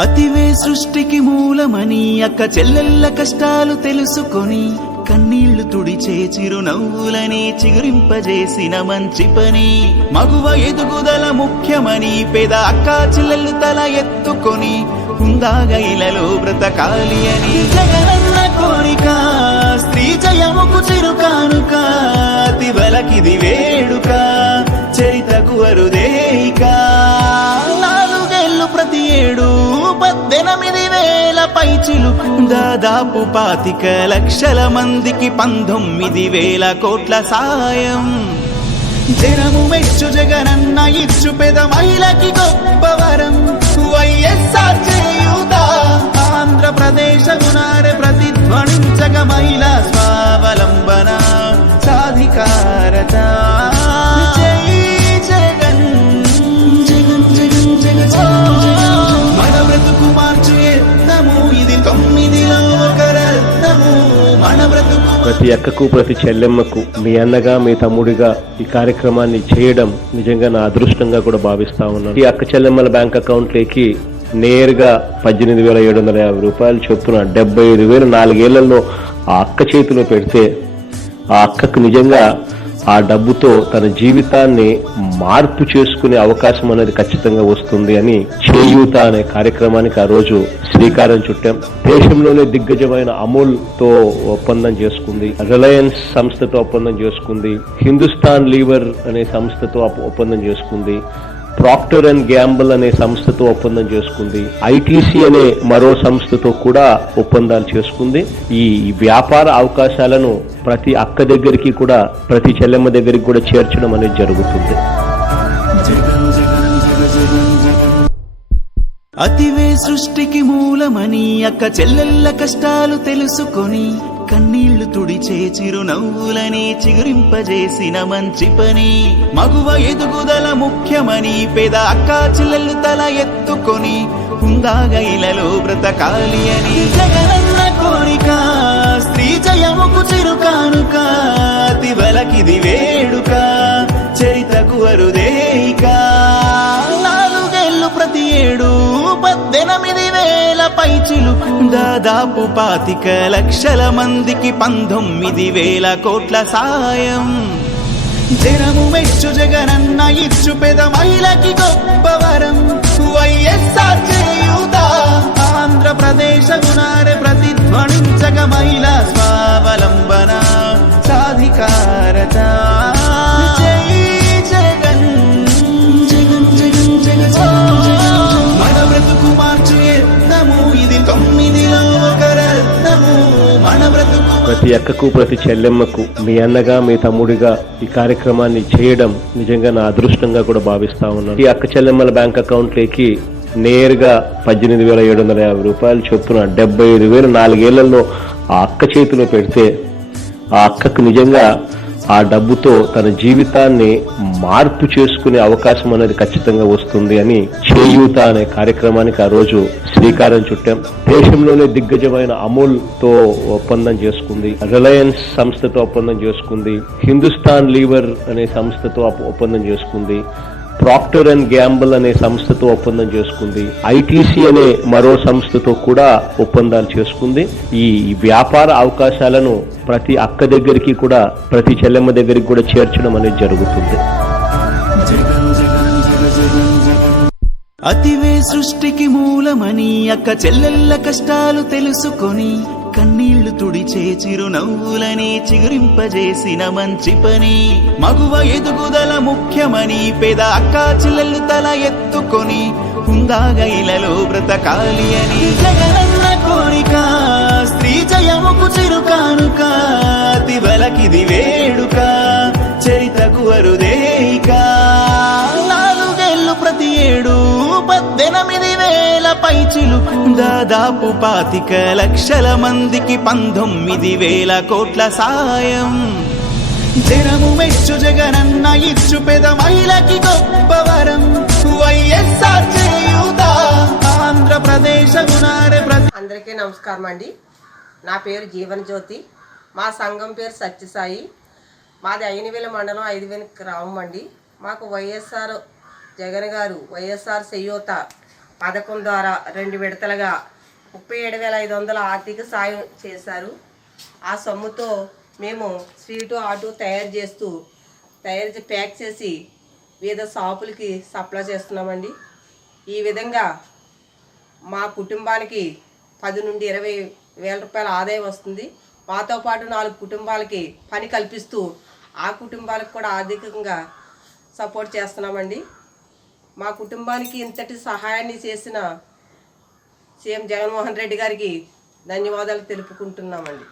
అతివే సృష్టికి మూలమని అక్క చెల్లెళ్ళ కష్టాలు తెలుసుకొని కన్నీళ్లు తుడిచే చిరునవ్వులని చిగురింపజేసిన మంచి పని. మగువ ఎదుగుదల ముఖ్యమని పేద అక్క చెల్లెళ్ళు తల ఎత్తుకొని హుందాగా ఇలలో బ్రతకాలి అని జగనన్న కోరిక. స్త్రీ జయముకు చిరుకానుక, తివలకిది వేడుక, చరితకు అరుదేయిక. ప్రతి ఏడు 18,000 పైచిలుకు, దాదాపు 25 లక్షల మందికి 19,000 కోట్ల సాయం. జనము మెచ్చు జగనన్న ఇచ్చు పెద మహిళకి గొప్ప వరం. వైఎస్ఆర్ చేయూత ఆంధ్రప్రదేశ్ గుణారే ప్రతిధ్వనించగ మహిళా స్వావలంబన సాధికారత. ప్రతి అక్కకు ప్రతి చెల్లెమ్మకు మీ అన్నగా మీ తమ్ముడిగా ఈ కార్యక్రమాన్ని చేయడం నిజంగా నా అదృష్టంగా కూడా భావిస్తా ఉన్నాను. ఈ అక్క చెల్లెమ్మల బ్యాంక్ అకౌంట్లోకి నేరుగా 18,750 రూపాయలు చొప్పున 75,000 4 ఆ అక్క చేతిలో పెడితే ఆ అక్కకు నిజంగా ఆ డబ్బుతో తన జీవితాన్ని మార్పు చేసుకునే అవకాశం అనేది ఖచ్చితంగా వస్తుంది అని చేయూత అనే కార్యక్రమానికి ఆ రోజు శ్రీకారం చుట్టాం. దేశంలోనే దిగ్గజమైన అమూల్ తో ఒప్పందం చేసుకుంది, రిలయన్స్ సంస్థతో ఒప్పందం చేసుకుంది, హిందుస్థాన్ లీవర్ అనే సంస్థతో ఒప్పందం చేసుకుంది, ప్రాక్టర్ అండ్ గ్యాంబుల్ అనే సంస్థతో ఒప్పందం చేసుకుంది, ఐటీసీ అనే మరో సంస్థతో కూడా ఒప్పందాలు చేసుకుంది. ఈ వ్యాపార అవకాశాలను ప్రతి అక్క దగ్గరికి కూడా ప్రతి చెల్లెమ్మ దగ్గరికి కూడా చేర్చడం అనేది జరుగుతుంది. అతివే సృష్టికి మూలమని అక్క చెల్లెళ్ళ కష్టాలు తెలుసుకొని కన్నీళ్లు తుడిచే చిరునవ్వులని చిగురింపజేసిన మంచి పని. మగువ ఎదుగుదల ముఖ్యమని పేద అక్క చెల్లెళ్ళు తల ఎత్తుకొని హుందాగా ఇలలో బ్రతకాలి అని జగనన్న కోరిక. స్త్రీ జయముకు చిరుకానుక, తివలకిది వేడుక, చరితకు అరుదేయిక. 4 ప్రతి ఏడు 18,000 పైచిలుకు, దాదాపు 25 లక్షల మందికి 19,000 కోట్ల సాయం. జనము మెచ్చు జగనన్న ఇచ్చు పెద మహిళకి గొప్ప వరం. వైఎస్ఆర్ చేయూత ఆంధ్రప్రదేశ్ గుణారే ప్రతిధ్వనించగ మహిళా స్వావలంబన సాధికారత. ప్రతి అక్కకు ప్రతి చెల్లెమ్మకు మీ అన్నగా మీ తమ్ముడిగా ఈ కార్యక్రమాన్ని చేయడం నిజంగా నా అదృష్టంగా కూడా భావిస్తా ఉన్నాను. ఈ అక్క చెల్లెమ్మల బ్యాంక్ అకౌంట్లోకి నేరుగా 18,750 రూపాయలు చొప్పున 75,000 4 ఆ అక్క చేతిలో పెడితే ఆ అక్కకు నిజంగా ఆ డబ్బుతో తన జీవితాన్ని మార్పు చేసుకునే అవకాశం అనేది ఖచ్చితంగా వస్తుంది అని చేయూత అనే కార్యక్రమానికి ఆ రోజు శ్రీకారం చుట్టాం. దేశంలోనే దిగ్గజమైన అమూల్ తో ఒప్పందం చేసుకుంది, రిలయన్స్ సంస్థతో ఒప్పందం చేసుకుంది, హిందుస్థాన్ లీవర్ అనే సంస్థతో ఒప్పందం చేసుకుంది, ప్రాక్టర్ అండ్ గ్యాంబుల్ అనే సంస్థతో ఒప్పందం చేసుకుంది, ఐటీసీ అనే మరో సంస్థతో కూడా ఒప్పందాలు చేసుకుంది. ఈ వ్యాపార అవకాశాలను ప్రతి అక్క దగ్గరికి కూడా ప్రతి చెల్లెమ్మ దగ్గరికి కూడా చేర్చడం అనేది జరుగుతుంది. అతివే సృష్టికి మూలమని అక్క చెల్లెళ్ళ కష్టాలు తెలుసుకొని కన్నీళ్లు తుడిచే చిరునవ్వులని చిగురింపజేసిన మంచి పని. మగువ ఎదుగుదల ముఖ్యమని పేద అక్క చెల్లెళ్ళు తల ఎత్తుకొని హుందాగా ఇలలో బ్రతకాలి అని జగనన్న కోరిక. స్త్రీ జయముకు చిరుకానుక, తివలకిది వేడుక, చరితకు అరుదేయిక. 4 ప్రతి ఏడు 18,000 పైచిలుకు, దాదాపు 25 లక్షల మందికి 19,000 కోట్ల సాయం. జనము మెచ్చు జగనన్న ఇచ్చు పెద మహిళకి గొప్ప వరం. వైఎస్ఆర్ చేయూత ఆంధ్రప్రదేశ్ గుణారే అందరికీ నమస్కారం అండి. నా పేరు జీవన్ జ్యోతి. మా సంఘం పేరు సత్యసాయి. మాది అయినవేల మండలం 5,000 గ్రామం అండి. మాకు వైఎస్ఆర్ జగన్ గారు వైఎస్ఆర్ చేయూత పథకం ద్వారా 2 విడతలుగా 37,500 ఆర్థిక సాయం చేశారు. ఆ సొమ్ముతో మేము స్వీటు ఆటు తయారు ప్యాక్ చేసి వివిధ షాపులకి సప్లై చేస్తున్నామండి. ఈ విధంగా మా కుటుంబానికి 10 నుండి 20 వేల రూపాయల ఆదాయం వస్తుంది. మాతో పాటు 4 కుటుంబాలకి పని కల్పిస్తూ ఆ కుటుంబాలకు కూడా ఆర్థికంగా సపోర్ట్ చేస్తున్నామండి. మా కుటుంబానికి ఇంతటి సహాయాన్ని చేసిన సీఎం జగన్మోహన్ రెడ్డి గారికి ధన్యవాదాలు తెలుపుకుంటున్నామండి.